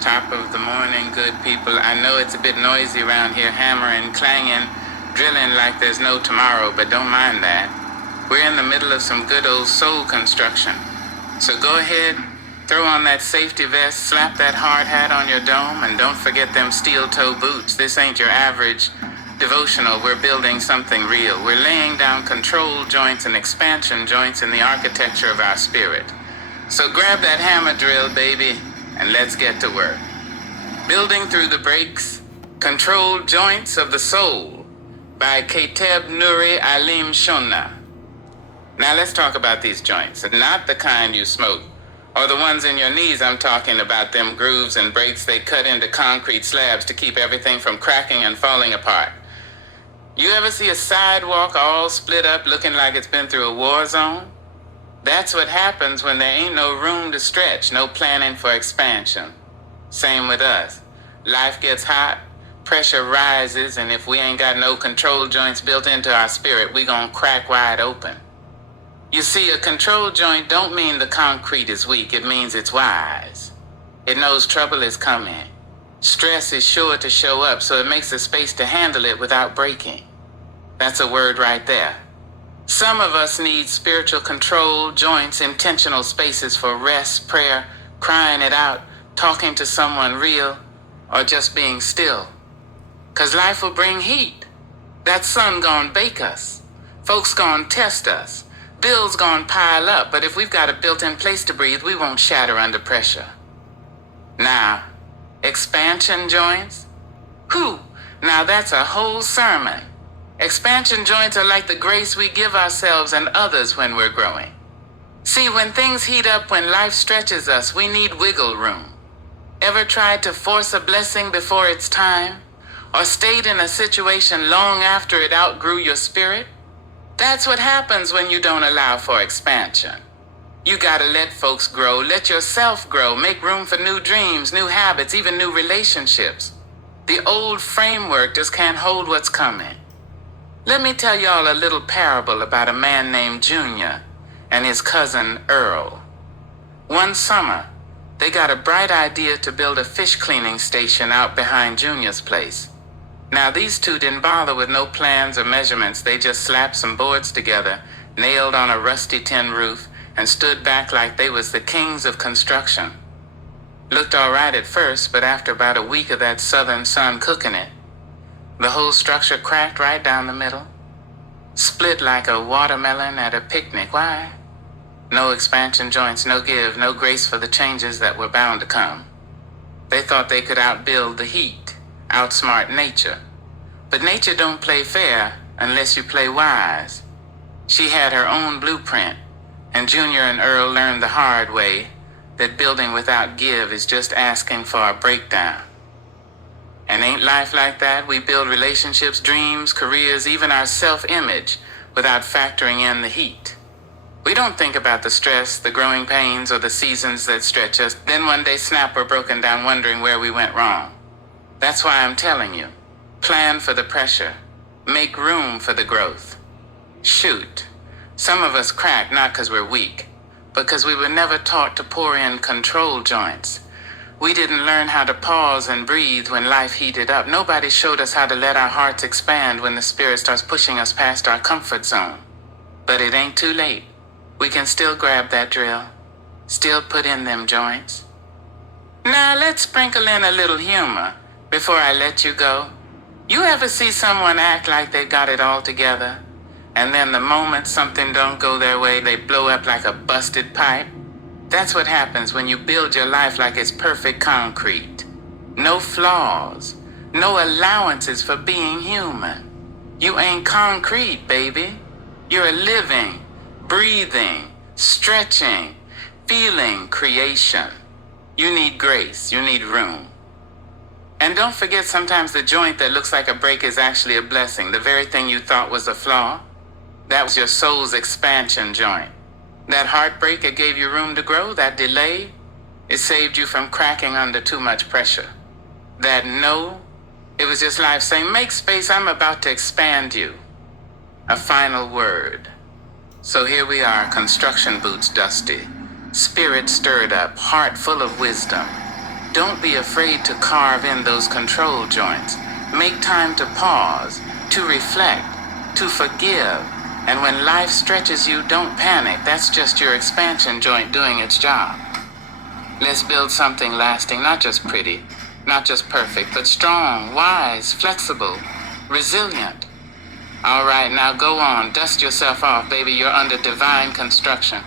Top of the morning, good people. I know it's a bit noisy around here, hammering, clanging, drilling like there's no tomorrow, but don't mind that. We're in the middle of some good old soul construction. So go ahead, throw on that safety vest, slap that hard hat on your dome, and don't forget them steel-toe boots. This ain't your average devotional. We're building something real. We're laying down control joints and expansion joints in the architecture of our spirit. So grab that hammer drill, baby, and let's get to work. Building Through the Breaks, Controlled Joints of the Soul by Kateb Nuri Alim Shonna. Now let's talk about these joints, not the kind you smoke, or the ones in your knees. I'm talking about them grooves and breaks they cut into concrete slabs to keep everything from cracking and falling apart. You ever see a sidewalk all split up looking like it's been through a war zone? That's what happens when there ain't no room to stretch, no planning for expansion. Same with us. Life gets hot, pressure rises, and if we ain't got no control joints built into our spirit, we gon' crack wide open. You see, a control joint don't mean the concrete is weak, it means it's wise. It knows trouble is coming. Stress is sure to show up, so it makes a space to handle it without breaking. That's a word right there. Some of us need spiritual control joints, intentional spaces for rest, prayer, crying it out, talking to someone real, or just being still. 'Cause life will bring heat. That sun gon' bake us. Folks gon' test us. Bills gon' pile up, but if we've got a built-in place to breathe, we won't shatter under pressure. Now, expansion joints? Whew, now that's a whole sermon. Expansion joints are like the grace we give ourselves and others when we're growing. See, when things heat up, when life stretches us, we need wiggle room. Ever tried to force a blessing before it's time? Or stayed in a situation long after it outgrew your spirit? That's what happens when you don't allow for expansion. You gotta let folks grow, let yourself grow, make room for new dreams, new habits, even new relationships. The old framework just can't hold what's coming. Let me tell y'all a little parable about a man named Junior and his cousin Earl. One summer, they got a bright idea to build a fish cleaning station out behind Junior's place. Now these two didn't bother with no plans or measurements. They just slapped some boards together, nailed on a rusty tin roof, and stood back like they was the kings of construction. Looked all right at first, but after about a week of that southern sun cooking it, the whole structure cracked right down the middle. Split like a watermelon at a picnic. Why? No expansion joints, no give, no grace for the changes that were bound to come. They thought they could outbuild the heat, outsmart nature. But nature don't play fair unless you play wise. She had her own blueprint, and Junior and Earl learned the hard way that building without give is just asking for a breakdown. And ain't life like that? We build relationships, dreams, careers, even our self-image without factoring in the heat. We don't think about the stress, the growing pains, or the seasons that stretch us. Then one day snap, we're broken down wondering where we went wrong. That's why I'm telling you, plan for the pressure. Make room for the growth. Shoot, some of us crack not because we're weak, but because we were never taught to pour in control joints. We didn't learn how to pause and breathe when life heated up. Nobody showed us how to let our hearts expand when the spirit starts pushing us past our comfort zone. But it ain't too late. We can still grab that drill, still put in them joints. Now let's sprinkle in a little humor before I let you go. You ever see someone act like they got it all together, and then the moment something don't go their way, they blow up like a busted pipe? That's what happens when you build your life like it's perfect concrete. No flaws, no allowances for being human. You ain't concrete, baby. You're a living, breathing, stretching, feeling creation. You need grace, you need room. And don't forget, sometimes the joint that looks like a break is actually a blessing. The very thing you thought was a flaw, that was your soul's expansion joint. That heartbreak, it gave you room to grow. That delay, it saved you from cracking under too much pressure. That no, it was just life saying, make space, I'm about to expand you. A final word. So here we are, construction boots dusty, spirit stirred up, heart full of wisdom. Don't be afraid to carve in those control joints. Make time to pause, to reflect, to forgive. And when life stretches you, don't panic. That's just your expansion joint doing its job. Let's build something lasting, not just pretty, not just perfect, but strong, wise, flexible, resilient. All right, now go on. Dust yourself off, baby. You're under divine construction.